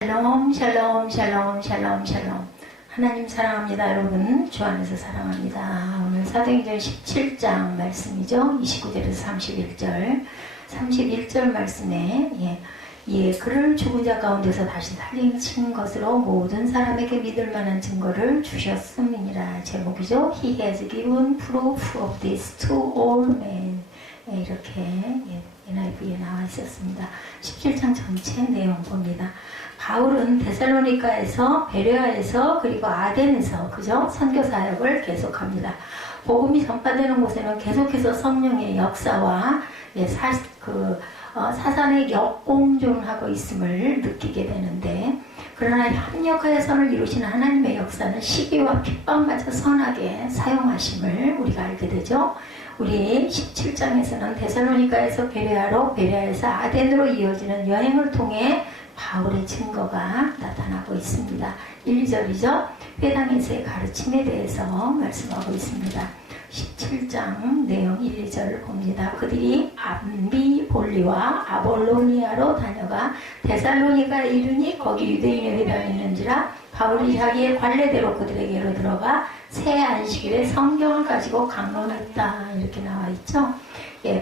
샬롬 샬롬 샬롬 샬롬 샬롬. 하나님 사랑합니다. 여러분 주 안에서 사랑합니다. 오늘 사도행전 17장 말씀이죠. 29절에서 31절 31절 말씀에 그를 죽은 자 가운데서 다시 살리신 것으로 모든 사람에게 믿을 만한 증거를 주셨음이니라. 제목이죠. He has given proof of this to all men. 이렇게 NIV에 나와 있었습니다. 17장 전체 내용 봅니다. 바울은 데살로니가에서, 베레아에서, 그리고 아덴에서 선교 사역을 계속합니다. 복음이 전파되는 곳에는 계속해서 성령의 역사와 사산의 역공존하고 있음을 느끼게 되는데, 그러나 합력하여 선을 이루시는 하나님의 역사는 시기와 핍박마저 선하게 사용하심을 우리가 알게 되죠. 우리 17장에서는 데살로니가에서 베레아로, 베레아에서 아덴으로 이어지는 여행을 통해 바울의 증거가 나타나고 있습니다. 1, 2절이죠. 회당에서의 가르침에 대해서 말씀하고 있습니다. 17장 내용 1, 2절을 봅니다. 그들이 암비볼리와 아볼로니아로 다녀가 데살로니가에 이르니 거기 유대인의 회당이 있는지라 바울이 자기의 관례대로 그들에게로 들어가 새 안식일에 성경을 가지고 강론했다. 이렇게 나와 있죠.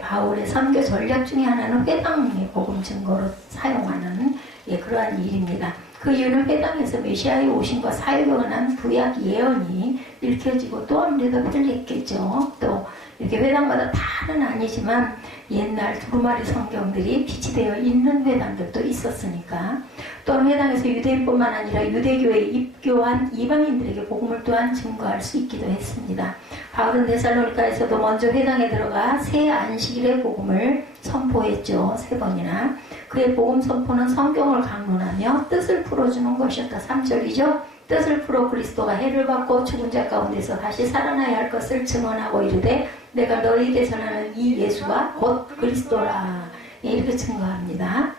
바울의 선교 전략 중에 하나는 회당의 복음 증거로 사용하는 그러한 일입니다. 그 이유는 회당에서 메시아의 오심과 사역에 관한 구약 예언이 읽혀지고 또 아무래도 풀렸겠죠. 또 이렇게 회당마다 다는 아니지만 옛날 두루마리 성경들이 비치되어 있는 회당들도 있었으니까, 또 회당에서 유대인뿐만 아니라 유대교에 입교한 이방인들에게 복음을 또한 증거할 수 있기도 했습니다. 바울은 데살로니가에서도 먼저 회당에 들어가 새 안식일의 복음을 선포했죠. 3번이나. 그의 복음 선포는 성경을 강론하며 뜻을 풀어주는 것이었다. 3절이죠. 뜻을 풀어 그리스도가 해를 받고 죽은 자 가운데서 다시 살아나야 할 것을 증언하고 이르되 내가 너희에게 전하는 이 예수가 곧 그리스도라. 이렇게 증거합니다.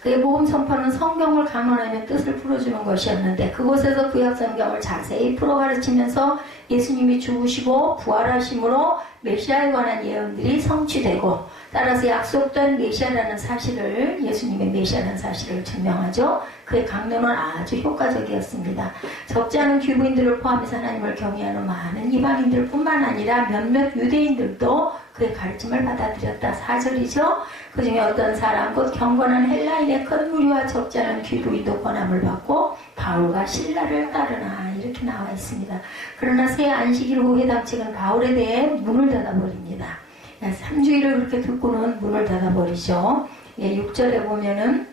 그의 복음 선포는 성경을 강론하며 뜻을 풀어주는 것이었는데, 그곳에서 구약 성경을 자세히 풀어 가르치면서 예수님이 죽으시고 부활하심으로 메시아에 관한 예언들이 성취되고, 따라서 약속된 메시아라는 사실을, 예수님의 메시아라는 사실을 증명하죠. 그의 강론은 아주 효과적이었습니다. 적지 않은 귀부인들을 포함해서 하나님을 경외하는 많은 이방인들 뿐만 아니라 몇몇 유대인들도 그의 가르침을 받아들였다. 4절이죠. 그 중에 어떤 사람, 곧 경건한 헬라인의 큰 무리와 적지 않은 귀부인도 권함을 받고 바울과 신라를 따르나. 이렇게 나와 있습니다. 그러나 새 안식일 후 회당 측은 바울에 대해 문을 닫아버립니다. 3주일을 그렇게 듣고는 문을 닫아버리죠. 6절에 보면은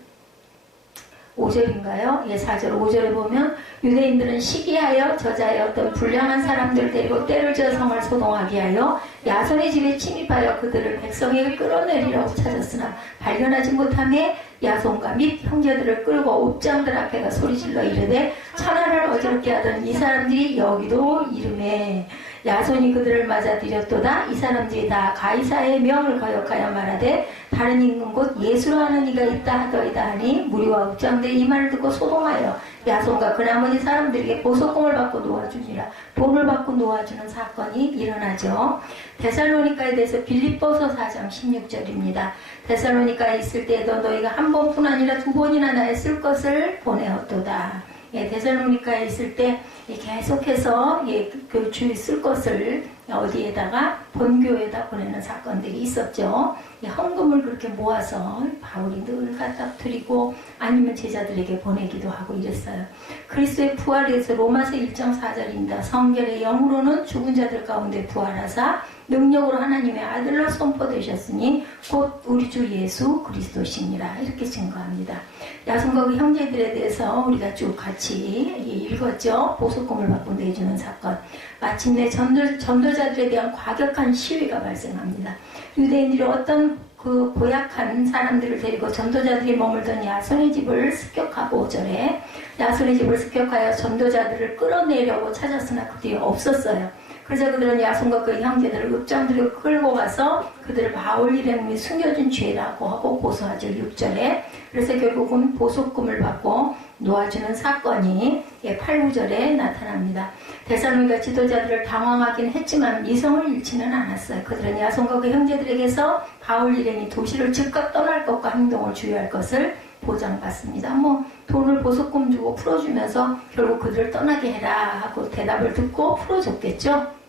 5절인가요? 4절, 5절에 보면 유대인들은 시기하여 저자의 어떤 불량한 사람들을 데리고 때를 지어 성을 소동하게 하여 야손의 집에 침입하여 그들을 백성에게 끌어내리라고 찾았으나 발견하지 못하며 야손과 및 형제들을 끌고 옵장들 앞에가 소리질러 이르되 천하를 어지럽게 하던 이 사람들이 여기도 이름에 야손이 그들을 맞아들였도다. 이 사람들이 다 가이사의 명을 거역하여 말하되 다른 임금 곧 예수라 하는 이가 있다 하더이다 하니 무리와 읍장들이 이 말을 듣고 소동하여 야손과 그 나머지 사람들에게 보석금을 받고 놓아주니라. 돈을 받고 놓아주는 사건이 일어나죠. 데살로니가에 대해서 빌립보서 4장 16절입니다. 데살로니가에 있을 때에도 너희가 한 번뿐 아니라 2번이나 나의 쓸 것을 보내었도다. 데살로니가에 있을 때 계속해서 그 주의 쓸 것을 어디에다가 본교에다 보내는 사건들이 있었죠. 헌금을 그렇게 모아서 바울이 늘 갖다 드리고 아니면 제자들에게 보내기도 하고 이랬어요. 그리스도의 부활에 대해서 로마서 1장 4절입니다. 성결의 영으로는 죽은 자들 가운데 부활하사 능력으로 하나님의 아들로 선포되셨으니 곧 우리 주 예수 그리스도시니라. 이렇게 증거합니다. 야손과 그 형제들에 대해서 우리가 쭉 같이 읽었죠. 보석금을 받고 내주는 사건. 마침내 전도자들에 대한 과격한 시위가 발생합니다. 유대인들이 어떤 그 고약한 사람들을 데리고 전도자들이 머물던 야손의 집을 습격하고 5절에 야손의 집을 습격하여 전도자들을 끌어내려고 찾았으나 그들이 없었어요. 그래서 그들은 야손과 그 형제들을 읍장들이 끌고 가서 그들을 바울 일행이 숨겨진 죄라고 하고 고소하죠. 6절에. 그래서 결국은 보석금을 받고 놓아주는 사건이 8, 9절에 나타납니다. 데살로니가 지도자들을 당황하긴 했지만 이성을 잃지는 않았어요. 그들은 야손과 그 형제들에게서 바울 일행이 도시를 즉각 떠날 것과 행동을 주의할 것을 보장받습니다. 뭐 돈을 보석금 주고 풀어주면서 결국 그들을 떠나게 해라 하고 대답을 듣고 풀어줬겠죠.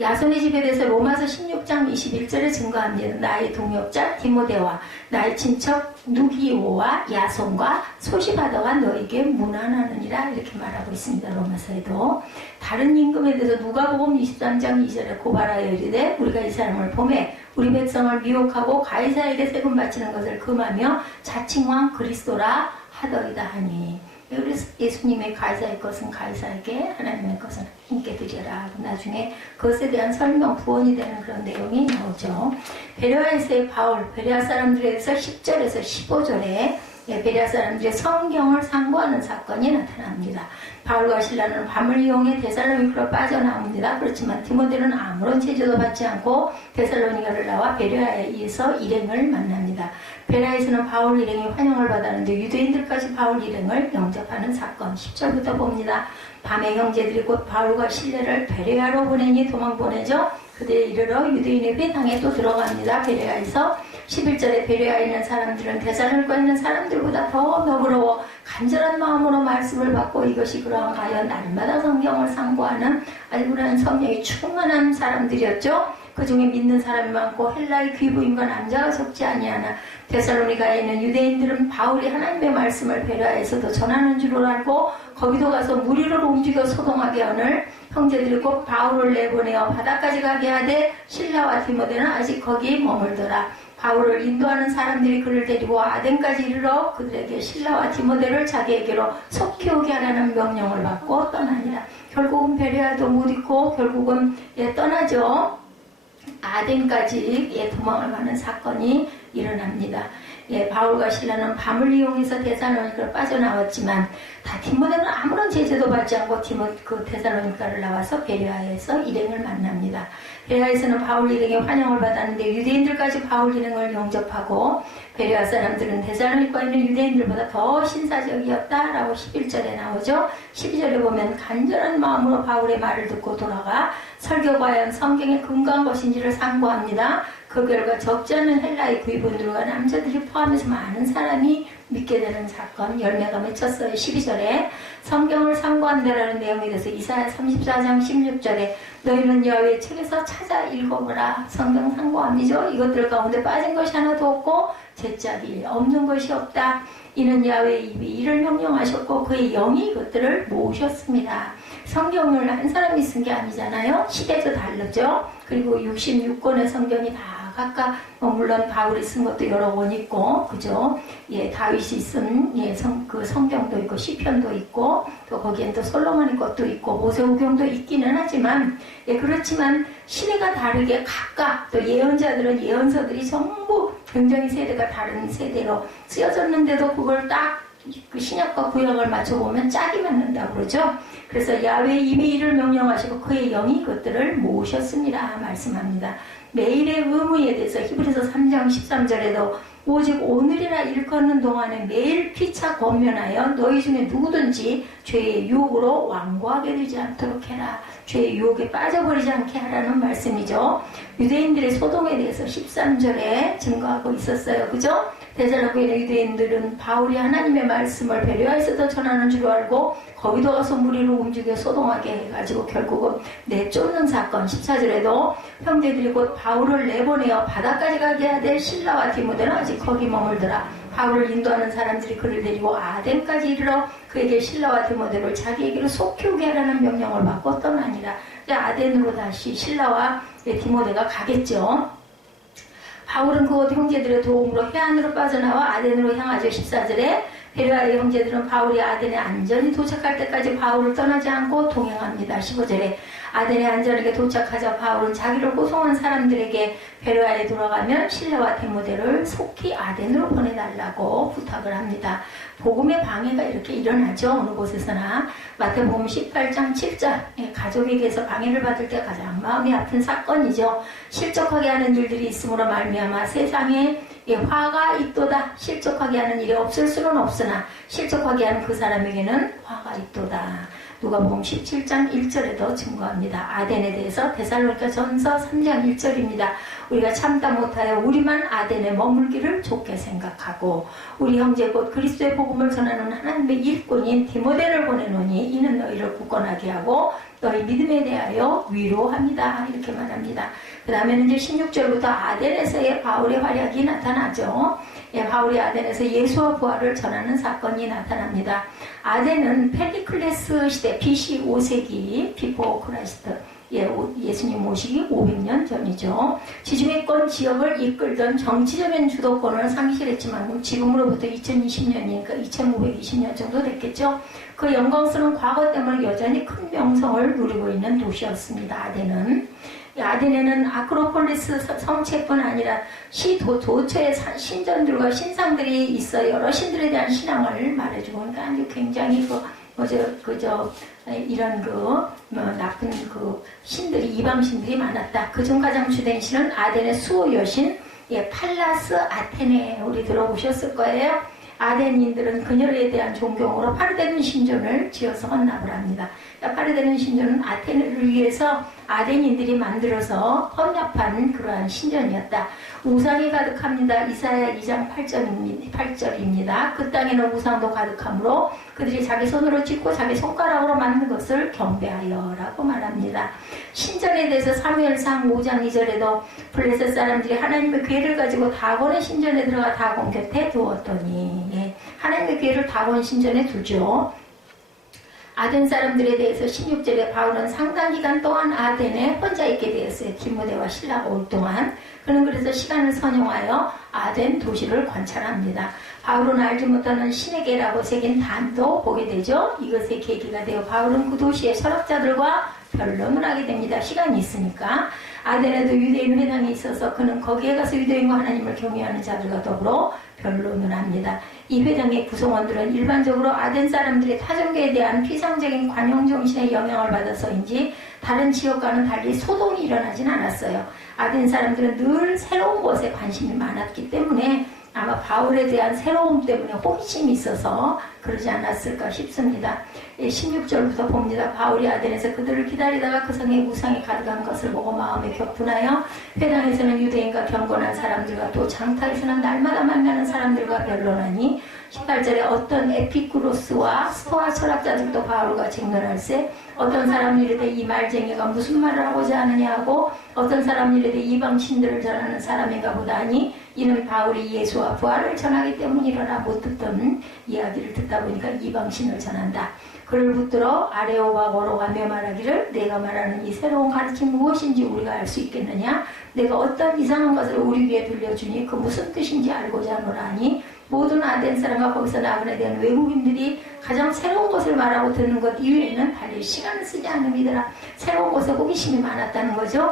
야손의 집에 대해서 로마서 16장 21절에 증거합니다. 나의 동역자 디모데와 나의 친척 누기오와 야손과 소시바더가 너에게 문안하느니라 이렇게 말하고 있습니다. 로마서에도. 다른 임금에 대해서 누가복음 23장 2절에 고발하여 이르되 우리가 이 사람을 보매 우리 백성을 미혹하고 가이사에게 세금 바치는 것을 금하며 자칭 왕 그리스도라 하더이다 하니. 그래서 예수님의 가이사의 것은 가이사에게 하나님의 것은 하나님께 드려라. 나중에 그것에 대한 설명, 구원이 되는 그런 내용이 나오죠. 베레아에서의 바울, 베레아 사람들에 대해서 10절에서 15절에 베레아 사람들의 성경을 상고하는 사건이 나타납니다. 바울과 실라는 밤을 이용해 데살로니가로 빠져나옵니다. 그렇지만 디모데는 아무런 제재도 받지 않고 데살로니가를 나와 베레아에 의해서 일행을 만납니다. 베레아에서는 바울 일행이 환영을 받았는데 유대인들까지 바울 일행을 영접하는 사건 10절부터 봅니다. 밤에 형제들이 곧 바울과 실레를 베레아로 보내니 도망 보내죠. 그들에 이르러 유대인의 회당에 또 들어갑니다. 베레아에서 11절에 베레아에 있는 사람들은 데살로니가에 있는 사람들보다 더 너그러워 간절한 마음으로 말씀을 받고 이것이 그러하여 날마다 성경을 상고하는 알구라는 성령이 충만한 사람들이었죠. 그 중에 믿는 사람이 많고 헬라의 귀부인과 남자가 적지 아니하나 데살로니가에 있는 유대인들은 바울이 하나님의 말씀을 베레아에서도 전하는 줄을 알고 거기도 가서 무리를 움직여 소동하게 하늘 형제들이 곧 바울을 내보내어 바다까지 가게 하되 실라와 디모데는 아직 거기 머물더라. 바울을 인도하는 사람들이 그를 데리고 아덴까지 이르러 그들에게 실라와 디모데를 자기에게로 속히 오게 하라는 명령을 받고 떠나니라. 결국은 베레아도 못 있고 결국은 떠나죠. 아덴까지 도망을 가는 사건이 일어납니다. 바울과 실라는 밤을 이용해서 데살로니가로 빠져나왔지만 다 디모데는 아무런 제재도 받지 않고 데살로니가를 나와서 베레아에서 일행을 만납니다. 베레아에서는 바울 일행의 환영을 받았는데 유대인들까지 바울 일행을 영접하고 베레아 사람들은 데살로니가에 있는 유대인들보다 더 신사적이었다라고 11절에 나오죠. 12절에 보면 간절한 마음으로 바울의 말을 듣고 돌아가 설교 과연 성경에 근거한 것인지를 상고합니다. 그 결과 적지 않은 헬라의 귀분들과 남자들이 포함해서 많은 사람이 믿게 되는 사건 열매가 맺혔어요. 12절에 성경을 상고한다라는 내용에 대해서 이사야 34장 16절에 너희는 여호와의 책에서 찾아 읽어보라. 성경 상고함이죠. 이것들 가운데 빠진 것이 하나도 없고 제짝이 없는 것이 없다. 이는 야훼의 입이 이를 명령하셨고 그의 영이 이것들을 모으셨습니다. 성경을 한 사람이 쓴 게 아니잖아요. 시대도 다르죠. 그리고 66권의 성경이 다 각각 물론 바울이 쓴 것도 여러 권 있고 그죠? 다윗이 쓴 그 성경도 있고 시편도 있고 또 거기엔 또 솔로몬의 것도 있고 모세오경도 있기는 하지만 그렇지만 시대가 다르게 각각 또 예언자들은 예언서들이 전부 굉장히 세대가 다른 세대로 쓰여졌는데도 그걸 딱 그 신약과 구약을 맞춰보면 짝이 맞는다고 그러죠. 그래서 야훼의 입이 이를 명령하시고 그의 영이 그것들을 모으셨습니다 말씀합니다. 매일의 의무에 대해서 히브리서 3장 13절에도 오직 오늘이라 일컫는 동안에 매일 피차 권면하여 너희 중에 누구든지 죄의 유혹으로 완고하게 되지 않도록 해라. 죄의 유혹에 빠져버리지 않게 하라는 말씀이죠. 유대인들의 소동에 대해서 13절에 증거하고 있었어요. 그죠? 데살로니가의 유대인들은 바울이 하나님의 말씀을 베레아에서도 전하는 줄 알고 거기도 가서 무리를 움직여 소동하게 해가지고 결국은 내쫓는 사건 14절에도 형제들이 곧 바울을 내보내어 바다까지 가게 하되 실라와 디모데는 아직 거기 머물더라. 바울을 인도하는 사람들이 그를 데리고 아덴까지 이르러 그에게 실라와 디모데를 자기에게로 속히 오게 하라는 명령을 받고 떠나니라. 아덴으로 다시 실라와 디모데가 가겠죠. 바울은 그곳 형제들의 도움으로 해안으로 빠져나와 아덴으로 향하죠. 14절에 베레아의 형제들은 바울이 아덴에 안전히 도착할 때까지 바울을 떠나지 않고 동행합니다. 15절에 아덴에 안전하게 도착하자 바울은 자기를 호송한 사람들에게 베레아에 돌아가면 실라와 디모데를 속히 아덴으로 보내달라고 부탁을 합니다. 복음의 방해가 이렇게 일어나죠. 어느 곳에서나. 마태복음 18장 7절 가족에게서 방해를 받을 때 가장 마음이 아픈 사건이죠. 실족하게 하는 일들이 있음으로 말미암아 세상에 화가 있도다. 실족하게 하는 일이 없을 수는 없으나 실족하게 하는 그 사람에게는 화가 있도다. 누가복음 17장 1절에도 증거합니다. 아덴에 대해서 데살로니가 전서 3장 1절입니다. 우리가 참다 못하여 우리만 아덴에 머물기를 좋게 생각하고 우리 형제 곧 그리스도의 복음을 전하는 하나님의 일꾼인 디모데를 보내노니 이는 너희를 굳건하게 하고 너희 믿음에 대하여 위로합니다. 이렇게 말합니다. 그 다음에는 이제 16절부터 아덴에서의 바울의 활약이 나타나죠. 예, 바울이 아덴에서 예수와 부활을 전하는 사건이 나타납니다. 아덴은 펠리클레스 시대 BC 5세기 비포 크라이스트, 예수님 모시기 500년 전이죠. 지중해권 지역을 이끌던 정치적인 주도권을 상실했지만 지금으로부터 2020년이니까 2520년 정도 됐겠죠. 그 영광스러운 과거 때문에 여전히 큰 명성을 누리고 있는 도시였습니다. 아덴에는 아크로폴리스 성체뿐 아니라 시 도처의 신전들과 신상들이 있어 여러 신들에 대한 신앙을 말해주고, 그러니까 아주 굉장히 이런 나쁜 신들이, 이방신들이 많았다. 그중 가장 주된 신은 아덴의 수호 여신, 팔라스 아테네, 우리 들어보셨을 거예요. 아덴인들은 그녀에 대한 존경으로 파르데논 신전을 지어서 헌납을 합니다. 파르데논 신전은 아테네를 위해서 아덴인들이 만들어서 헌납한 그러한 신전이었다. 우상이 가득합니다. 이사야 2장 8절입니다. 그 땅에는 우상도 가득하므로 그들이 자기 손으로 짓고 자기 손가락으로 만든 것을 경배하여 라고 말합니다. 신전에 대해서 사무엘상 5장 2절에도 블레셋 사람들이 하나님의 괴를 가지고 다곤의 신전에 들어가 다곤 곁에 두었더니, 하나님의 괴를 다곤 신전에 두죠. 아덴 사람들에 대해서 16절에 바울은 상당 기간 동안 아덴에 혼자 있게 되었어요. 디모데와 실라가 올 동안. 그는 그래서 시간을 선용하여 아덴 도시를 관찰합니다. 바울은 알지 못하는 신에게라고 새긴 단도 보게 되죠. 이것의 계기가 되어 바울은 그 도시의 철학자들과 변론을 하게 됩니다. 시간이 있으니까. 아덴에도 유대인 회당이 있어서 그는 거기에 가서 유대인과 하나님을 경외하는 자들과 더불어 변론을 합니다. 이 회당의 구성원들은 일반적으로 아덴 사람들의 타종교에 대한 피상적인 관용정신의 영향을 받아서인지 다른 지역과는 달리 소동이 일어나진 않았어요. 아덴 사람들은 늘 새로운 것에 관심이 많았기 때문에 아마 바울에 대한 새로움 때문에 호기심이 있어서 그러지 않았을까 싶습니다. 16절부터 봅니다. 바울이 아덴에서 그들을 기다리다가 그 성에 우상이 가득한 것을 보고 마음에 격분하여 회당에서는 유대인과 경건한 사람들과 또 장타에서는 날마다 만나는 사람들과 변론하니 18절에 어떤 에피쿠로스와 스토아 철학자들도 바울과 쟁론할세 어떤 사람은 이르되 이 말쟁이가 무슨 말을 하고자 하느냐 하고 어떤 사람은 이르되 이방 신들을 전하는 사람인가 보다 하니 이는 바울이 예수와 부활을 전하기 때문이라라. 못 듣던 이야기를 듣다 보니까 이방 신을 전한다. 그를 붙들어 아레오바고로 가며 말하기를 내가 말하는 이 새로운 가르침이 무엇인지 우리가 알 수 있겠느냐. 내가 어떤 이상한 것을 우리 귀에 들려주니 그 무슨 뜻인지 알고자 하노라 하니 모든 아덴 사람과 거기서 나그네 된 외국인들이 가장 새로운 것을 말하고 듣는 것 이외에는 달리 시간을 쓰지 않음이더라. 새로운 것에 호기심이 많았다는 거죠.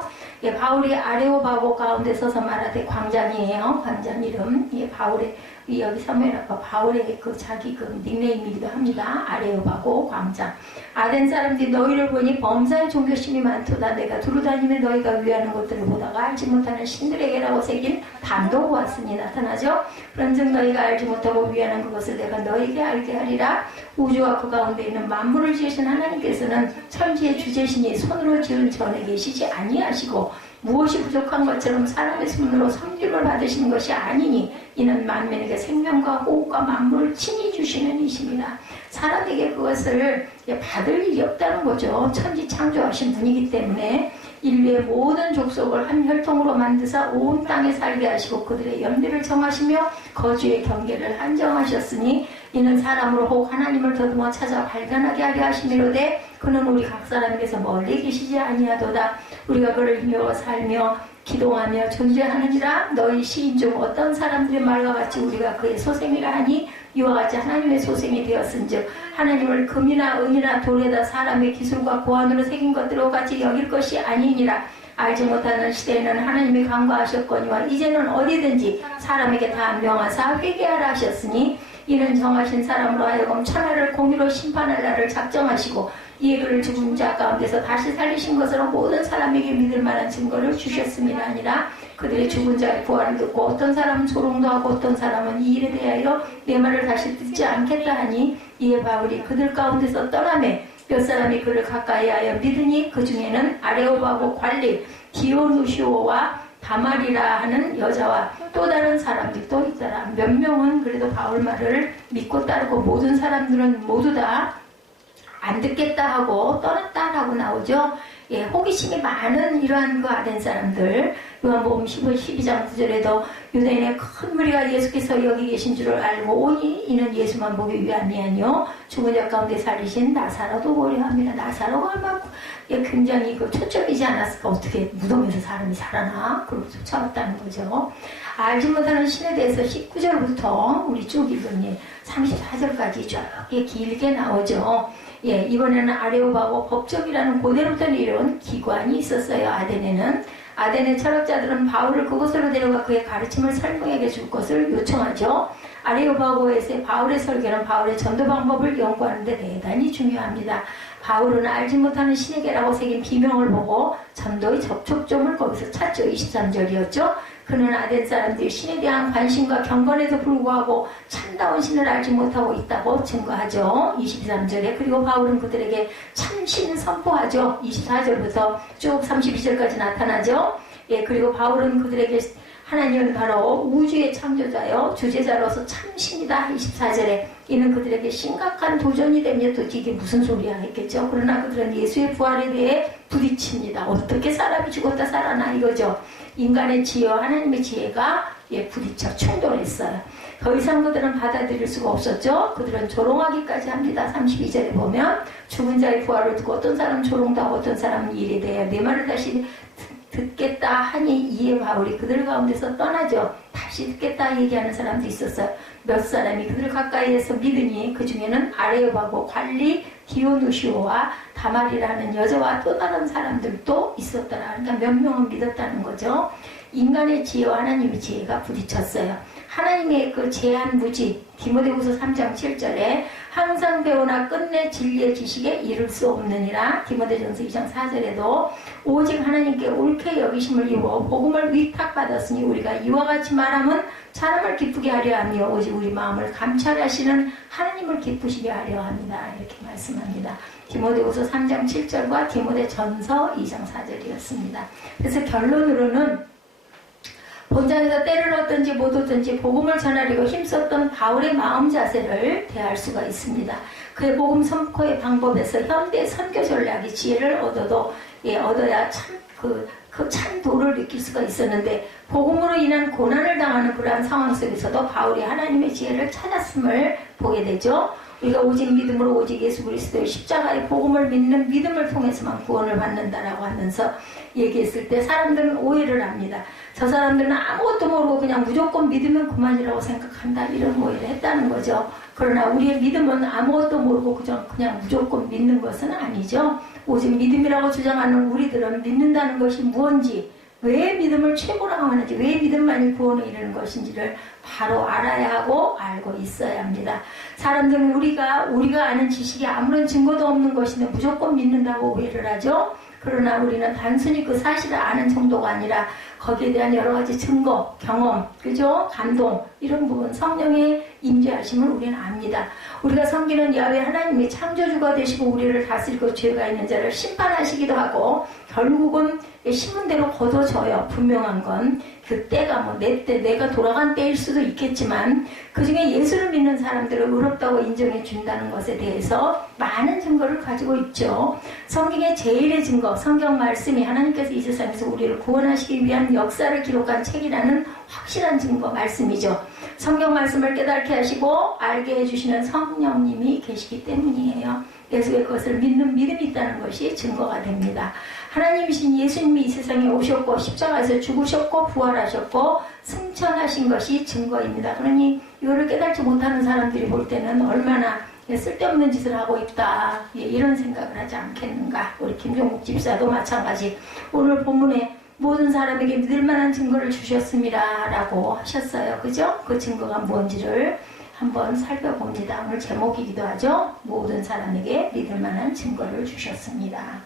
바울이 아레오바고 가운데 서서 말하되 광장이에요. 광장 이름. 바울의 여기 사무엘 아빠 바울의 자기 닉네임이기도 합니다. 아레오바고 광장. 아덴 사람들이 너희를 보니 범사의 종교심이 많도다. 내가 두루다니며 너희가 위하는 것들을 보다가 알지 못하는 신들에게라고 새긴 단도 보았으니 나타나죠. 그런즉 너희가 알지 못하고 위하는 그것을 내가 너희에게 알게 하리라. 우주와 그 가운데 있는 만물을 지으신 하나님께서는 천지의 주제신이 손으로 지은 전에 계시지 아니하시고 무엇이 부족한 것처럼 사람의 손으로 섬김을 받으시는 것이 아니니 이는 만민에게 생명과 호흡과 만물을 친히 주시는 이십니다. 사람에게 그것을 받을 일이 없다는 거죠. 천지 창조하신 분이기 때문에 인류의 모든 족속을 한 혈통으로 만드사 온 땅에 살게 하시고 그들의 연대를 정하시며 거주의 경계를 한정하셨으니 이는 사람으로 혹 하나님을 더듬어 찾아 발견하게 하려 하심이로되 그는 우리 각 사람에게서 멀리 계시지 아니하도다. 우리가 그를 힘써 살며 기동하며 존재하느니라. 너희 시인 중 어떤 사람들의 말과 같이 우리가 그의 소생이라 하니 이와 같이 하나님의 소생이 되었은즉 하나님을 금이나 은이나 돌에다 사람의 기술과 고안으로 새긴 것들과 같이 여길 것이 아니니라. 알지 못하는 시대에는 하나님이 간과하셨거니와 이제는 어디든지 사람에게 다 명하사 회개하라 하셨으니 이는 정하신 사람으로 하여금 천하를 공의로 심판할 날을 작정하시고 이에 그를 죽은 자 가운데서 다시 살리신 것으로 모든 사람에게 믿을 만한 증거를 주셨음이라 아니라 그들의 죽은 자의 부활을 듣고 어떤 사람은 조롱도 하고 어떤 사람은 이 일에 대하여 내 말을 다시 듣지 않겠다 하니 이에 바울이 그들 가운데서 떠나매 몇 사람이 그를 가까이 하여 믿으니 그 중에는 아레오바고 관리 디오누시오와 다말이라 하는 여자와 또 다른 사람들이 또 있더라. 몇 명은 그래도 바울 말을 믿고 따르고 모든 사람들은 모두 다 안 듣겠다 하고 떠났다라고 나오죠. 예, 호기심이 많은 이러한 그 아덴 사람들, 요한복음 12장 9절에도 유대인의 큰 무리가 예수께서 여기 계신 줄을 알고 오니 이는 예수만 보기 위함이 아니요 죽은 자 가운데 살리신 나사로도 보려 함이라. 나사로가 막 굉장히 그 초점이지 않았을까. 어떻게 무덤에서 사람이 살아나? 그러고 쫓아왔다는 거죠. 알지 못하는 신에 대해서 19절부터 우리 쭉 읽으니 34절까지 쭉 길게 나오죠. 예, 이번에는 아레오바고 법적이라는 고대로부터 내려온 기관이 있었어요. 아덴의 철학자들은 바울을 그곳으로 데려가 그의 가르침을 설명하게 줄 것을 요청하죠. 아레오바고에서의 바울의 설교는 바울의 전도 방법을 연구하는데 대단히 중요합니다. 바울은 알지 못하는 신에게라고 새긴 비명을 보고 전도의 접촉점을 거기서 찾죠. 23절이었죠. 그는 아덴 사람들이 신에 대한 관심과 경건에도 불구하고 참다운 신을 알지 못하고 있다고 증거하죠. 23절에. 그리고 바울은 그들에게 참신을 선포하죠. 24절부터 쭉 32절까지 나타나죠. 예, 그리고 바울은 그들에게 하나님은 바로 우주의 창조자요 주제자로서 참신이다. 24절에. 이는 그들에게 심각한 도전이 되며 도대체 이게 무슨 소리야 했겠죠. 그러나 그들은 예수의 부활에 대해 부딪힙니다. 어떻게 사람이 죽었다 살아나 이거죠. 인간의 지혜와 하나님의 지혜가 부딪혀 충돌했어요. 더 이상 그들은 받아들일 수가 없었죠. 그들은 조롱하기까지 합니다. 32절에 보면 죽은 자의 부활을 듣고 어떤 사람은 조롱도 하고 어떤 사람은 일에 대해 내 말을 다시 듣겠다 하니 이에 바울이 그들 가운데서 떠나죠. 다시 듣겠다 얘기하는 사람도 있었어요. 몇 사람이 그들 가까이에서 믿으니 그 중에는 아레오바고 관리 디오누시오와 다말이라는 여자와 또 다른 사람들도 있었더라. 그러니까 몇 명은 믿었다는 거죠. 인간의 지혜와 하나님의 지혜가 부딪혔어요. 하나님의 그 제한무지 디모데후서 3장 7절에 항상 배우나 끝내 진리의 지식에 이를 수 없느니라. 디모데전서 2장 4절에도 오직 하나님께 옳게 여기심을 입어 복음을 위탁받았으니 우리가 이와 같이 말하면 사람을 기쁘게 하려 하며 오직 우리 마음을 감찰하시는 하나님을 기쁘시게 하려 합니다. 이렇게 말씀합니다. 디모데후서 3장 7절과 디모데전서 2장 4절이었습니다. 그래서 결론으로는 본장에서 때를 얻든지 못 얻든지 복음을 전하려고 힘썼던 바울의 마음 자세를 대할 수가 있습니다. 그의 복음 선포의 방법에서 현대 선교 전략의 지혜를 얻어야 참 도를 느낄 수가 있었는데 복음으로 인한 고난을 당하는 그러한 상황 속에서도 바울이 하나님의 지혜를 찾았음을 보게 되죠. 우리가 오직 믿음으로 오직 예수 그리스도의 십자가의 복음을 믿는 믿음을 통해서만 구원을 받는다라고 하면서 얘기했을 때 사람들은 오해를 합니다. 저 사람들은 아무것도 모르고 그냥 무조건 믿으면 그만이라고 생각한다 이런 오해를 했다는 거죠. 그러나 우리의 믿음은 아무것도 모르고 그냥 무조건 믿는 것은 아니죠. 오직 믿음이라고 주장하는 우리들은 믿는다는 것이 무엇인지, 왜 믿음을 최고라고 하는지, 왜 믿음만이 구원에 이르는 것인지를 바로 알아야 하고 알고 있어야 합니다. 사람들은 우리가 아는 지식이 아무런 증거도 없는 것인데 무조건 믿는다고 오해를 하죠. 그러나 우리는 단순히 그 사실을 아는 정도가 아니라 거기에 대한 여러 가지 증거, 경험, 그죠? 감동, 이런 부분, 성령의 임재하심을 우리는 압니다. 우리가 섬기는 야훼 하나님이 창조주가 되시고 우리를 다스리고 죄가 있는 자를 심판하시기도 하고 결국은 심은 대로 거둬져요. 분명한 건 그 때가 내 때, 내가 돌아간 때일 수도 있겠지만 그 중에 예수를 믿는 사람들을 의롭다고 인정해 준다는 것에 대해서 많은 증거를 가지고 있죠. 성경의 제일의 증거, 성경 말씀이 하나님께서 이 세상에서 우리를 구원하시기 위한 역사를 기록한 책이라는 확실한 증거 말씀이죠. 성경 말씀을 깨닫게 하시고 알게 해주시는 성령님이 계시기 때문이에요. 예수의 것을 믿는 믿음이 있다는 것이 증거가 됩니다. 하나님이신 예수님이 이 세상에 오셨고 십자가에서 죽으셨고 부활하셨고 승천하신 것이 증거입니다. 그러니 이거를 깨닫지 못하는 사람들이 볼 때는 얼마나 쓸데없는 짓을 하고 있다, 이런 생각을 하지 않겠는가. 우리 김종국 집사도 마찬가지. 오늘 본문에 모든 사람에게 믿을 만한 증거를 주셨습니다 라고 하셨어요. 그죠? 그 증거가 뭔지를 한번 살펴봅니다. 오늘 제목이기도 하죠. 모든 사람에게 믿을 만한 증거를 주셨습니다.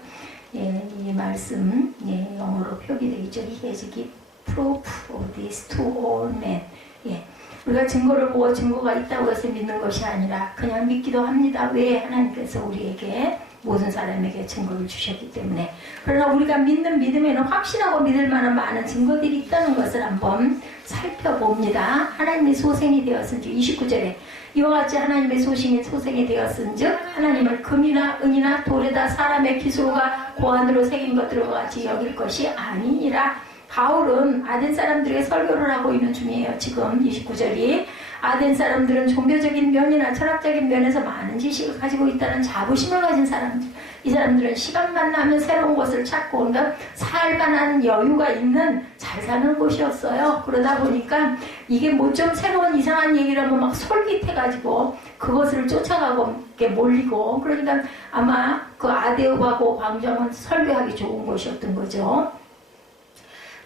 예, 이 말씀, 영어로 표기되어 있죠. He has given proof of this to all men. 예, 우리가 증거를 보고 증거가 있다고 해서 믿는 것이 아니라 그냥 믿기도 합니다. 왜? 하나님께서 우리에게 모든 사람에게 증거를 주셨기 때문에. 그러나 우리가 믿는 믿음에는 확신하고 믿을 만한 많은 증거들이 있다는 것을 한번 살펴봅니다. 하나님의 소생이 되었은즉 29절에 이와 같이 하나님의 소생이 되었은즉 하나님을 금이나 은이나 돌에다 사람의 기소가 고안으로 새긴 것들과 같이 여길 것이 아니니라. 바울은 아덴 사람들에게 설교를 하고 있는 중이에요. 지금 29절이 아덴 사람들은 종교적인 면이나 철학적인 면에서 많은 지식을 가지고 있다는 자부심을 가진 사람들. 이 사람들은 시간만 나면 새로운 것을 찾고 그러니까 살만한 여유가 있는 잘 사는 곳이었어요. 그러다 보니까 이게 뭐 좀 새로운 이상한 얘기를 하면 막 솔깃해가지고 그것을 쫓아가고 이렇게 몰리고 그러니까 아마 그 아데오바고 광장은 설교하기 좋은 곳이었던 거죠.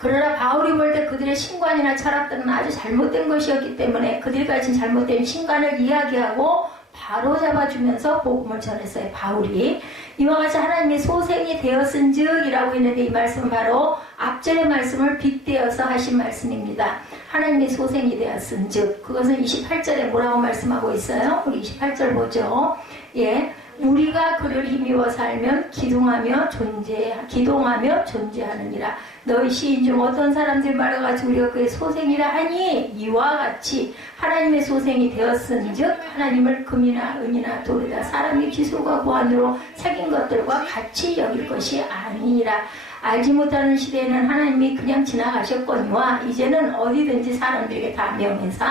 그러나 바울이 볼 때 그들의 신관이나 철학들은 아주 잘못된 것이었기 때문에 그들이 가진 잘못된 신관을 이야기하고 바로잡아주면서 복음을 전했어요. 바울이 이와 같이 하나님의 소생이 되었은즉 이라고 했는데 이 말씀은 바로 앞절의 말씀을 빗대어서 하신 말씀입니다. 하나님의 소생이 되었은즉 그것은 28절에 뭐라고 말씀하고 있어요? 우리 28절 보죠. 예, 우리가 그를 힘입어 살면 기동하며 존재하느니라. 너희 시인 중 어떤 사람들 말과 같이 우리가 그의 소생이라 하니 이와 같이 하나님의 소생이 되었은즉 하나님을 금이나 은이나 돌이나 사람의 기술과 고안으로 새긴 것들과 같이 여길 것이 아니니라. 알지 못하는 시대에는 하나님이 그냥 지나가셨거니와 이제는 어디든지 사람들에게 다 명해서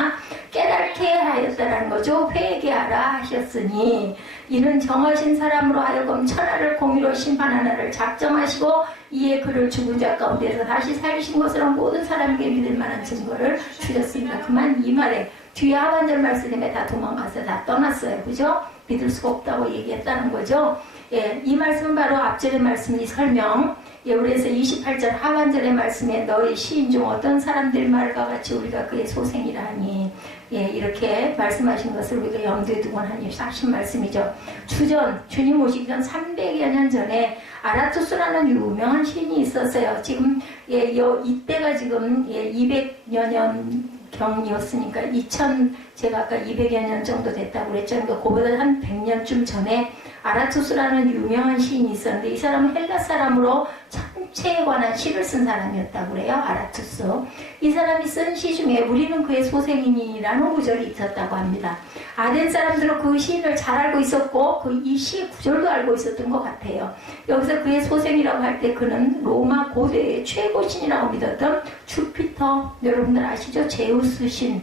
깨닫게 하였다라는 거죠. 회개하라 하셨으니 이는 정하신 사람으로 하여금 천하를 공의로 심판하나를 작정하시고 이에 그를 죽은 자 가운데서 다시 살리신 것으로 모든 사람에게 믿을 만한 증거를 주셨습니다. 그만 이 말에 뒤에 하반절 말씀 때문에 다 도망가서 다 떠났어요. 그죠? 믿을 수가 없다고 얘기했다는 거죠. 예, 이 말씀은 바로 앞절의 말씀이 설명. 예, 그래서 28절 하반절의 말씀에 너희 시인 중 어떤 사람들 말과 같이 우리가 그의 소생이라 하니 예, 이렇게 말씀하신 것을 우리가 염두에 두고 하신 말씀이죠. 주님 오시기 전 300여 년 전에 아라투스라는 유명한 시인이 있었어요. 지금 예, 이때가 지금 예, 200여 년 경이었으니까 제가 아까 200여 년 정도 됐다고 그랬죠. 그러니까 그보다 한 100년쯤 전에 아라투스라는 유명한 시인이 있었는데 이 사람은 헬라 사람으로 천체에 관한 시를 쓴 사람이었다고 그래요. 아라투스. 이 사람이 쓴 시 중에 우리는 그의 소생이니라는 구절이 있었다고 합니다. 아덴 사람들은 그 시인을 잘 알고 있었고 이 시의 구절도 알고 있었던 것 같아요. 여기서 그의 소생이라고 할 때 그는 로마 고대의 최고 신이라고 믿었던 주피터, 여러분들 아시죠? 제우스 신,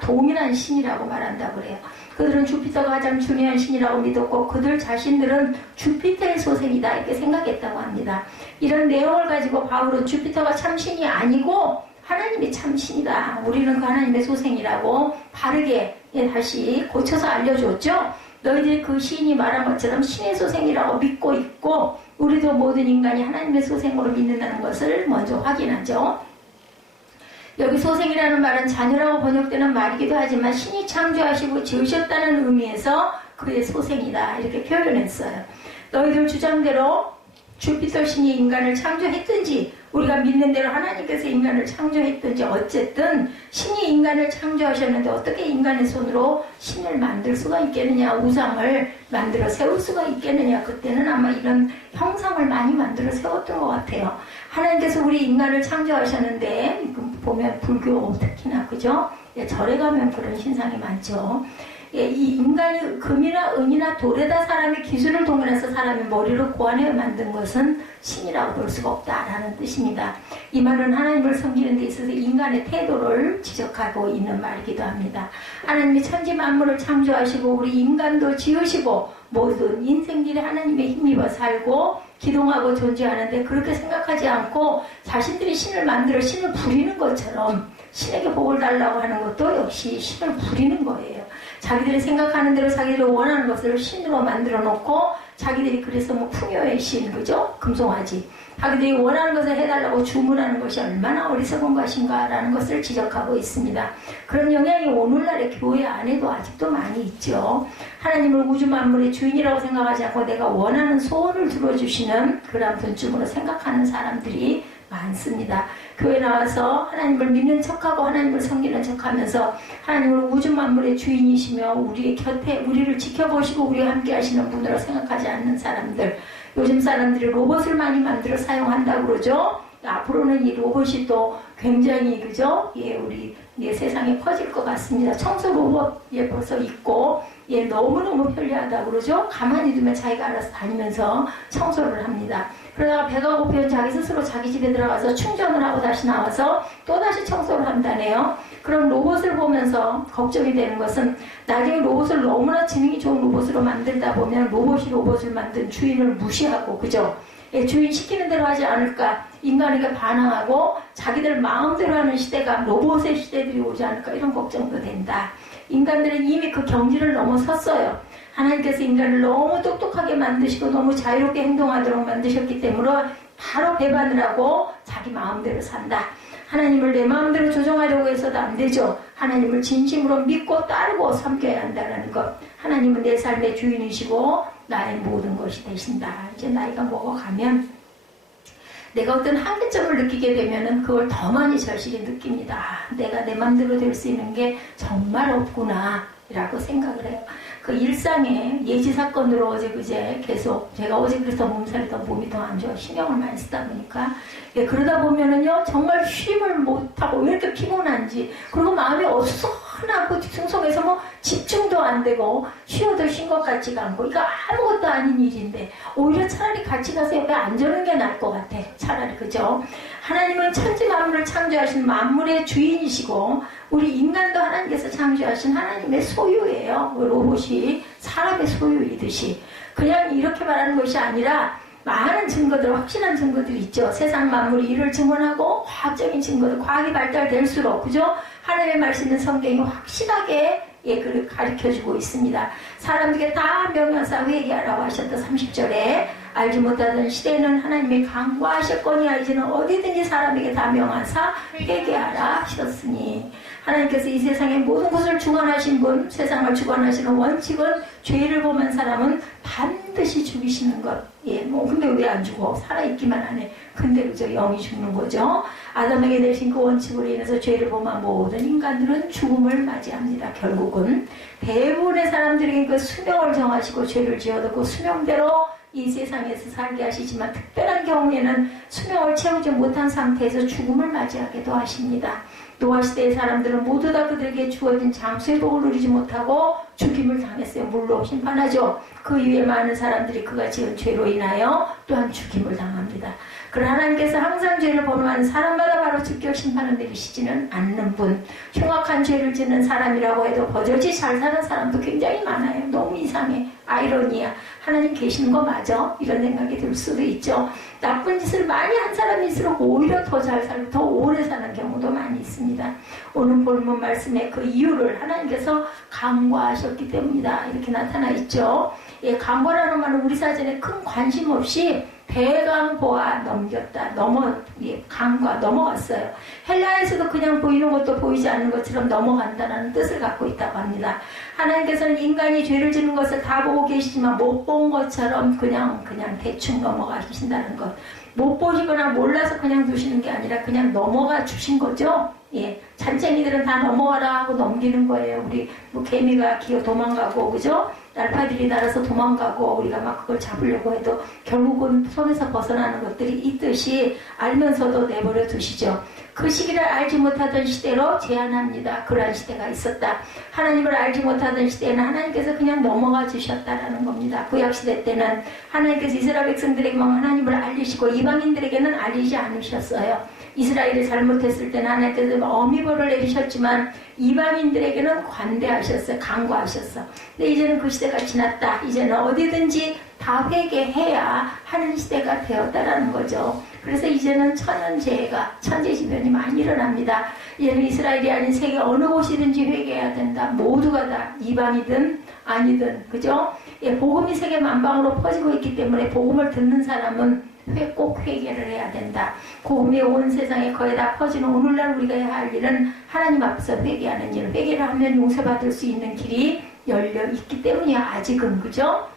동일한 신이라고 말한다고 그래요. 그들은 주피터가 가장 중요한 신이라고 믿었고 그들 자신들은 주피터의 소생이다 이렇게 생각했다고 합니다. 이런 내용을 가지고 바울은 주피터가 참신이 아니고 하나님이 참신이다. 우리는 그 하나님의 소생이라고 바르게 다시 고쳐서 알려줬죠. 너희들이 그 시인이 말한 것처럼 신의 소생이라고 믿고 있고 우리도 모든 인간이 하나님의 소생으로 믿는다는 것을 먼저 확인하죠. 여기 소생이라는 말은 자녀라고 번역되는 말이기도 하지만 신이 창조하시고 지으셨다는 의미에서 그의 소생이다 이렇게 표현했어요. 너희들 주장대로 주피터 신이 인간을 창조했든지 우리가 믿는 대로 하나님께서 인간을 창조했든지 어쨌든 신이 인간을 창조하셨는데 어떻게 인간의 손으로 신을 만들 수가 있겠느냐, 우상을 만들어 세울 수가 있겠느냐. 그때는 아마 이런 형상을 많이 만들어 세웠던 것 같아요. 하나님께서 우리 인간을 창조하셨는데 보면 불교 특히나 그죠? 예, 절에 가면 그런 신상이 많죠. 예, 이 인간이 금이나 은이나 돌에다 사람의 기술을 동원해서 사람의 머리를 고안해 만든 것은 신이라고 볼 수가 없다라는 뜻입니다. 이 말은 하나님을 섬기는 데 있어서 인간의 태도를 지적하고 있는 말이기도 합니다. 하나님이 천지 만물을 창조하시고 우리 인간도 지으시고 모든 인생들이 하나님의 힘입어 살고 기동하고 존재하는데 그렇게 생각하지 않고 자신들이 신을 만들어 신을 부리는 것처럼 신에게 복을 달라고 하는 것도 역시 신을 부리는 거예요. 자기들이 생각하는 대로 자기들이 원하는 것을 신으로 만들어 놓고 자기들이 그래서 뭐 풍요의 신, 그죠? 금송아지. 자기들이 원하는 것을 해달라고 주문하는 것이 얼마나 어리석은 것인가라는 것을 지적하고 있습니다. 그런 영향이 오늘날의 교회 안에도 아직도 많이 있죠. 하나님을 우주 만물의 주인이라고 생각하지 않고 내가 원하는 소원을 들어주시는 그런 분쯤으로 생각하는 사람들이 많습니다. 교회 나와서 하나님을 믿는 척하고 하나님을 섬기는 척하면서 하나님을 우주 만물의 주인이시며 우리의 곁에 우리를 지켜보시고 우리와 함께 하시는 분으로 생각하지 않는 사람들, 요즘 사람들이 로봇을 많이 만들어 사용한다고 그러죠. 앞으로는 이 로봇이 또 굉장히 그죠? 예, 우리 세상에 퍼질 것 같습니다. 청소 로봇 벌써 있고 너무너무 편리하다고 그러죠. 가만히 두면 자기가 알아서 다니면서 청소를 합니다. 그러다가 배가 고프면 자기 스스로 자기 집에 들어가서 충전을 하고 다시 나와서 또다시 청소를 한다네요. 그런 로봇을 보면서 걱정이 되는 것은 나중에 로봇을 너무나 지능이 좋은 로봇으로 만들다 보면 로봇이 로봇을 만든 주인을 무시하고 그죠? 주인 시키는 대로 하지 않을까, 인간에게 반항하고 자기들 마음대로 하는 시대가 로봇의 시대들이 오지 않을까, 이런 걱정도 된다. 인간들은 이미 그 경지를 넘어섰어요. 하나님께서 인간을 너무 똑똑하게 만드시고 너무 자유롭게 행동하도록 만드셨기 때문에 바로 배반을 하고 자기 마음대로 산다. 하나님을 내 마음대로 조정하려고 해서도 안 되죠. 하나님을 진심으로 믿고 따르고 섬겨야 한다는 것. 하나님은 내 삶의 주인이시고 나의 모든 것이 되신다. 이제 나이가 먹어가면 내가 어떤 한계점을 느끼게 되면은 그걸 더 많이 절실히 느낍니다. 내가 내 맘대로 될 수 있는 게 정말 없구나 라고 생각을 해요. 그 일상의 예지 사건으로 어제 그제 계속 제가 어제 그래서 몸살이 더 몸이 더 안 좋아 신경을 많이 쓰다 보니까 그러다 보면은요 정말 쉼을 못하고 왜 이렇게 피곤한지, 그리고 마음이 어수선하고 뒤숭숭해서 뭐 집중도 안 되고 쉬어도 쉰 것 같지가 않고, 이거 아무것도 아닌 일인데 오히려 차라리 같이 가서 옆에 앉는 게 나을 것 같아. 차라리 그죠? 하나님은 천지 만물을 창조하신 만물의 주인이시고 우리 인간도 하나님께서 창조하신 하나님의 소유예요. 로봇이 사람의 소유이듯이. 그냥 이렇게 말하는 것이 아니라 많은 증거들, 확실한 증거들이 있죠. 세상 만물이 이를 증언하고 과학적인 증거들, 과학이 발달될수록 그죠? 하나님의 말씀인 성경이 확실하게 그를 가르쳐주고 있습니다. 사람들에게 다 명하사 회개하라고 하셨다. 30절에 알지 못하던 시대에는 하나님이 강구하셨거니와 이제는 어디든지 사람에게 다 명하사 회개하라 하셨으니, 하나님께서 이 세상의 모든 것을 주관하신 분, 세상을 주관하시는 원칙은 죄를 범한 사람은 반드시 죽이시는 것. 근데 왜 안 죽어? 살아있기만 하네. 근데 그저 영이 죽는 거죠. 아담에게 내신 그 원칙으로 인해서 죄를 범한 모든 인간들은 죽음을 맞이합니다. 결국은 대부분의 사람들에게 그 수명을 정하시고 죄를 지어도 그 수명대로 이 세상에서 살게 하시지만 특별한 경우에는 수명을 채우지 못한 상태에서 죽음을 맞이하기도 하십니다. 노아 시대의 사람들은 모두 다 그들에게 주어진 장수의 복을 누리지 못하고 죽임을 당했어요. 물로 심판하죠. 그 이후에 많은 사람들이 그가 지은 죄로 인하여 또한 죽임을 당합니다. 그러나 하나님께서 항상 죄를 범하는 사람마다 바로 즉결 심판을 내리시지는 않는 분, 흉악한 죄를 짓는 사람이라고 해도 버젓이 잘 사는 사람도 굉장히 많아요. 너무 이상해. 아이러니야. 하나님 계시는 거 맞아? 이런 생각이 들 수도 있죠. 나쁜 짓을 많이 한 사람일수록 오히려 더 잘 살고 더 오래 사는 경우도 많이 있습니다. 오늘 본문 말씀의 그 이유를 하나님께서 간과하셨기 때문이다. 이렇게 나타나 있죠. 간과라는 말은 우리 사전에 큰 관심 없이 대강보아 넘겼다. 강과 넘어갔어요. 헬라에서도 그냥 보이는 것도 보이지 않는 것처럼 넘어간다는 뜻을 갖고 있다고 합니다. 하나님께서는 인간이 죄를 짓는 것을 다 보고 계시지만 못 본 것처럼 그냥 대충 넘어가신다는 것. 못 보시거나 몰라서 그냥 두시는 게 아니라 그냥 넘어가 주신 거죠. 잔챙이들은 다 넘어가라 하고 넘기는 거예요. 우리 개미가 기어 도망가고 그죠? 날파들이 날아서 도망가고 우리가 막 그걸 잡으려고 해도 결국은 손에서 벗어나는 것들이 있듯이 알면서도 내버려 두시죠. 그 시기를 알지 못하던 시대로 제한합니다. 그러한 시대가 있었다. 하나님을 알지 못하던 시대에는 하나님께서 그냥 넘어가 주셨다라는 겁니다. 구약시대 때는 하나님께서 이스라엘 백성들에게만 하나님을 알리시고 이방인들에게는 알리지 않으셨어요. 이스라엘이 잘못했을 때는 하나님께서 어미벌을 내리셨지만 이방인들에게는 관대하셨어요. 강구하셨어. 근데 이제는 그 시대가 지났다. 이제는 어디든지 다 회개해야 하는 시대가 되었다라는 거죠. 그래서 이제는 천재지변이 많이 일어납니다. 이제는 이스라엘이 아닌 세계 어느 곳이든지 회개해야 된다. 모두가 다 이방이든 아니든 그죠? 복음이 세계 만방으로 퍼지고 있기 때문에 복음을 듣는 사람은 꼭 회개를 해야 된다. 복음이 온 세상에 거의 다 퍼지는 오늘날 우리가 해야 할 일은 하나님 앞에서 회개하는 일. 회개를 하면 용서받을 수 있는 길이 열려 있기 때문이야. 아직은 그죠?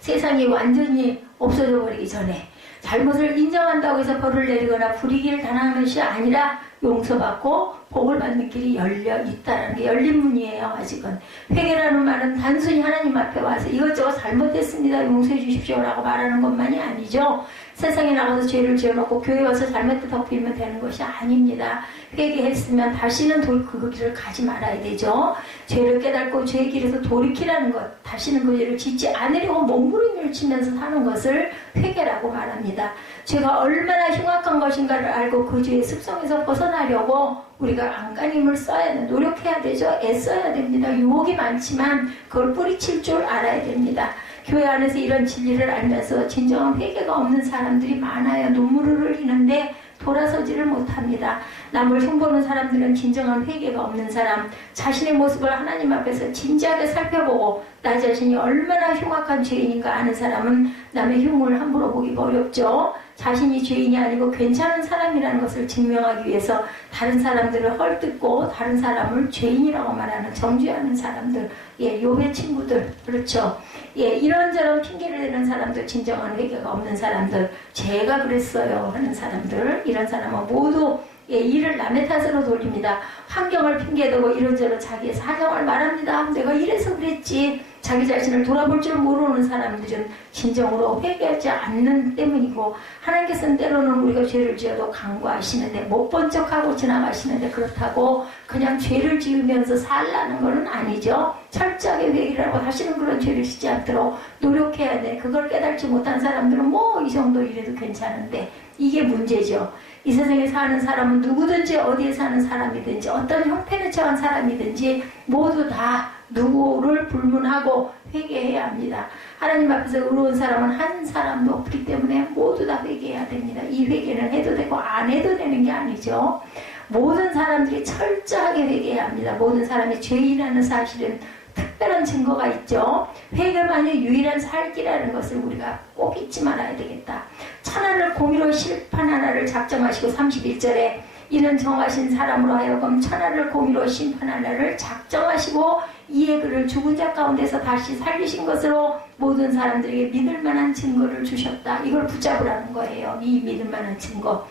세상이 완전히 없어져 버리기 전에 잘못을 인정한다고 해서 벌을 내리거나 불이익을 당하는 것이 아니라 용서받고 복을 받는 길이 열려 있다는 게 열린 문이에요. 아직은 회개라는 말은 단순히 하나님 앞에 와서 이것저것 잘못했습니다 용서해 주십시오라고 말하는 것만이 아니죠. 세상에 나가서 죄를 지어놓고 교회 와서 잘못했다고 빌면 되는 것이 아닙니다. 회개했으면 다시는 그 길을 가지 말아야 되죠. 죄를 깨닫고 죄의 길에서 돌이키라는 것, 다시는 그 죄를 짓지 않으려고 몸부림을 치면서 사는 것을 회개라고 말합니다. 죄가 얼마나 흉악한 것인가를 알고 그 죄의 습성에서 벗어나려고 우리가 안간힘을 써야 돼, 노력해야 되죠. 애써야 됩니다. 유혹이 많지만 그걸 뿌리칠 줄 알아야 됩니다. 교회 안에서 이런 진리를 알면서 진정한 회개가 없는 사람들이 많아요. 눈물을 흘리는데 돌아서지를 못합니다. 남을 흉보는 사람들은 진정한 회개가 없는 사람, 자신의 모습을 하나님 앞에서 진지하게 살펴보고 나 자신이 얼마나 흉악한 죄인인가 아는 사람은 남의 흉을 함부로 보기 어렵죠. 자신이 죄인이 아니고 괜찮은 사람이라는 것을 증명하기 위해서 다른 사람들을 헐뜯고 다른 사람을 죄인이라고 말하는 정죄하는 사람들, 욥의 친구들, 그렇죠. 이런저런 핑계를 대는 사람들, 진정한 회개가 없는 사람들, 제가 그랬어요 하는 사람들, 이런 사람은 모두 일을 남의 탓으로 돌립니다. 환경을 핑계대고 이런저런 자기의 사정을 말합니다. 내가 이래서 그랬지. 자기 자신을 돌아볼 줄 모르는 사람들은 진정으로 회개하지 않는 때문이고, 하나님께서는 때로는 우리가 죄를 지어도 간구하시는데 못 본 척하고 지나가시는데 그렇다고 그냥 죄를 지으면서 살라는 것은 아니죠. 철저하게 회개를 하고 다시는 그런 죄를 짓지 않도록 노력해야 돼. 그걸 깨닫지 못한 사람들은 뭐 이 정도 이래도 괜찮은데 이게 문제죠. 이 세상에 사는 사람은 누구든지 어디에 사는 사람이든지 어떤 형편에 처한 사람이든지 모두 다 누구를 불문하고 회개해야 합니다. 하나님 앞에서 의로운 사람은 한 사람도 없기 때문에 모두 다 회개해야 됩니다. 이 회개는 해도 되고 안 해도 되는 게 아니죠. 모든 사람들이 철저하게 회개해야 합니다. 모든 사람이 죄인이라는 사실은 특별한 증거가 있죠. 회개만이 유일한 살기라는 것을 우리가 꼭 잊지 말아야 되겠다. 천하를 공의로 심판하나를 작정하시고 31절에 이는 정하신 사람으로 하여금 천하를 공의로 심판하나를 작정하시고 이에 그를 죽은 자 가운데서 다시 살리신 것으로 모든 사람들에게 믿을 만한 증거를 주셨다. 이걸 붙잡으라는 거예요. 이 믿을 만한 증거.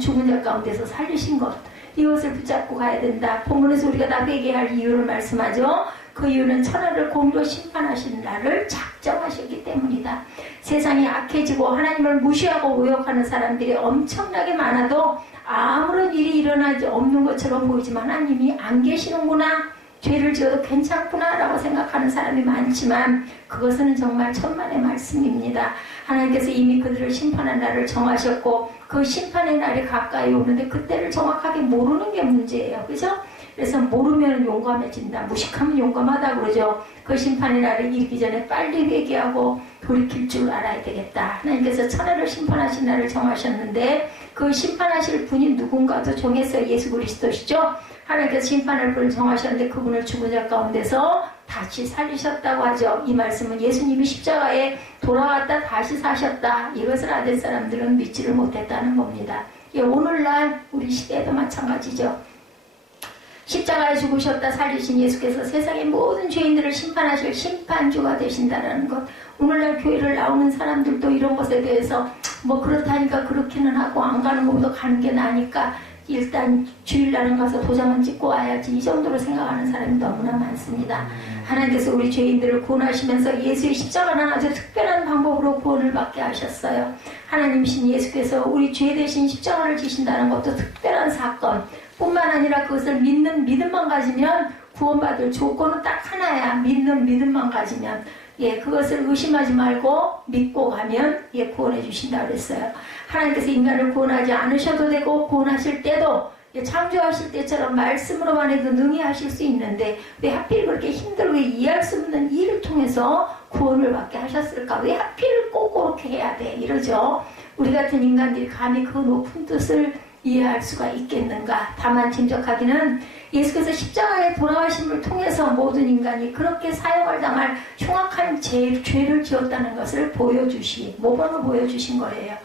죽은 자 가운데서 살리신 것. 이것을 붙잡고 가야 된다. 본문에서 우리가 다 회개할 이유를 말씀하죠. 그 이유는 천하를 공의로 심판하신 날을 작정하셨기 때문이다. 세상이 악해지고 하나님을 무시하고 모욕하는 사람들이 엄청나게 많아도 아무런 일이 일어나지 없는 것처럼 보이지만 하나님이 안 계시는구나, 죄를 지어도 괜찮구나 라고 생각하는 사람이 많지만 그것은 정말 천만의 말씀입니다. 하나님께서 이미 그들을 심판한 날을 정하셨고 그 심판의 날이 가까이 오는데 그때를 정확하게 모르는 게 문제예요. 그죠? 그래서 모르면 용감해진다. 무식하면 용감하다 그러죠. 그 심판의 날이 이르기 전에 빨리 회개하고 돌이킬 줄 알아야 되겠다. 하나님께서 천하를 심판하신 날을 정하셨는데 그 심판하실 분이 누군가도 정했어요. 예수 그리스도시죠. 하나님께서 심판할 분을 정하셨는데 그분을 죽은 자 가운데서 다시 살리셨다고 하죠. 이 말씀은 예수님이 십자가에 돌아왔다 다시 사셨다. 이것을 아는 사람들은 믿지를 못했다는 겁니다. 오늘날 우리 시대에도 마찬가지죠. 십자가에 죽으셨다 살리신 예수께서 세상의 모든 죄인들을 심판하실 심판주가 되신다는 것. 오늘날 교회를 나오는 사람들도 이런 것에 대해서 뭐 그렇다니까 그렇기는 하고 안 가는 것보다 가는 게 나으니까 일단 주일날은 가서 도장은 찍고 와야지, 이 정도로 생각하는 사람이 너무나 많습니다. 하나님께서 우리 죄인들을 구원하시면서 예수의 십자가는 아주 특별한 방법으로 구원을 받게 하셨어요. 하나님이신 예수께서 우리 죄 대신 십자가를 지신다는 것도 특별한 사건 뿐만 아니라 그것을 믿는 믿음만 가지면 구원받을 조건은 딱 하나야. 믿는 믿음만 가지면 그것을 의심하지 말고 믿고 가면 구원해 주신다 그랬어요. 하나님께서 인간을 구원하지 않으셔도 되고 구원하실 때도 창조하실 때처럼 말씀으로만 해도 능히 하실 수 있는데 왜 하필 그렇게 힘들고 이해할 수 없는 일을 통해서 구원을 받게 하셨을까? 왜 하필 꼭 그렇게 해야 돼? 이러죠. 우리 같은 인간들이 감히 그 높은 뜻을 이해할 수가 있겠는가? 다만 짐작하기는 예수께서 십자가에 돌아가심을 통해서 모든 인간이 그렇게 사형을 당할 흉악한 죄를 지었다는 것을 모범을 보여주신 거예요.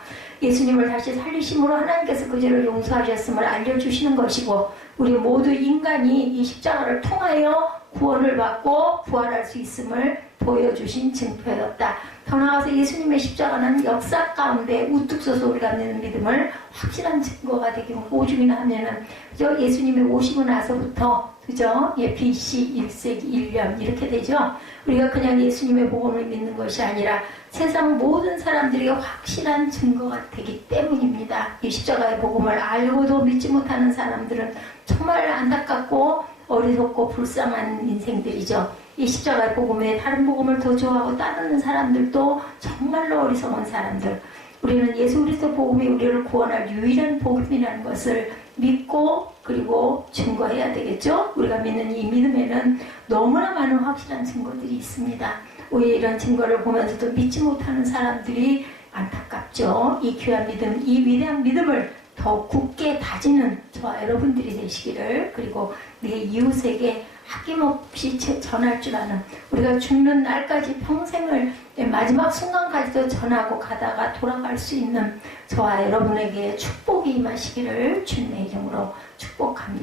예수님을 다시 살리심으로 하나님께서 그 죄를 용서하셨음을 알려주시는 것이고 우리 모두 인간이 이 십자가를 통하여 구원을 받고 부활할 수 있음을 보여주신 증표였다. 더 나아가서 예수님의 십자가는 역사 가운데 우뚝 서서 우리가 믿는 믿음을 확실한 증거가 되기 오죽이나 하면은 그죠? 예수님이 오시고 나서부터 그죠? 예, BC 1세기 1년 이렇게 되죠. 우리가 그냥 예수님의 복음을 믿는 것이 아니라 세상 모든 사람들에게 확실한 증거가 되기 때문입니다. 이 십자가의 복음을 알고도 믿지 못하는 사람들은 정말 안타깝고 어리석고 불쌍한 인생들이죠. 이 십자가의 복음에 다른 복음을 더 좋아하고 따르는 사람들도 정말로 어리석은 사람들. 우리는 예수 그리스도 복음이 우리를 구원할 유일한 복음이라는 것을 믿고 그리고 증거해야 되겠죠. 우리가 믿는 이 믿음에는 너무나 많은 확실한 증거들이 있습니다. 오히려 이런 증거를 보면서도 믿지 못하는 사람들이 안타깝죠. 이 귀한 믿음, 이 위대한 믿음을 더 굳게 다지는 저와 여러분들이 되시기를, 그리고 내 이웃에게 아낌없이 전할 줄 아는, 우리가 죽는 날까지 평생을 마지막 순간까지도 전하고 가다가 돌아갈 수 있는 저와 여러분에게 축복이 임하시기를 주님의 이름으로 축복합니다.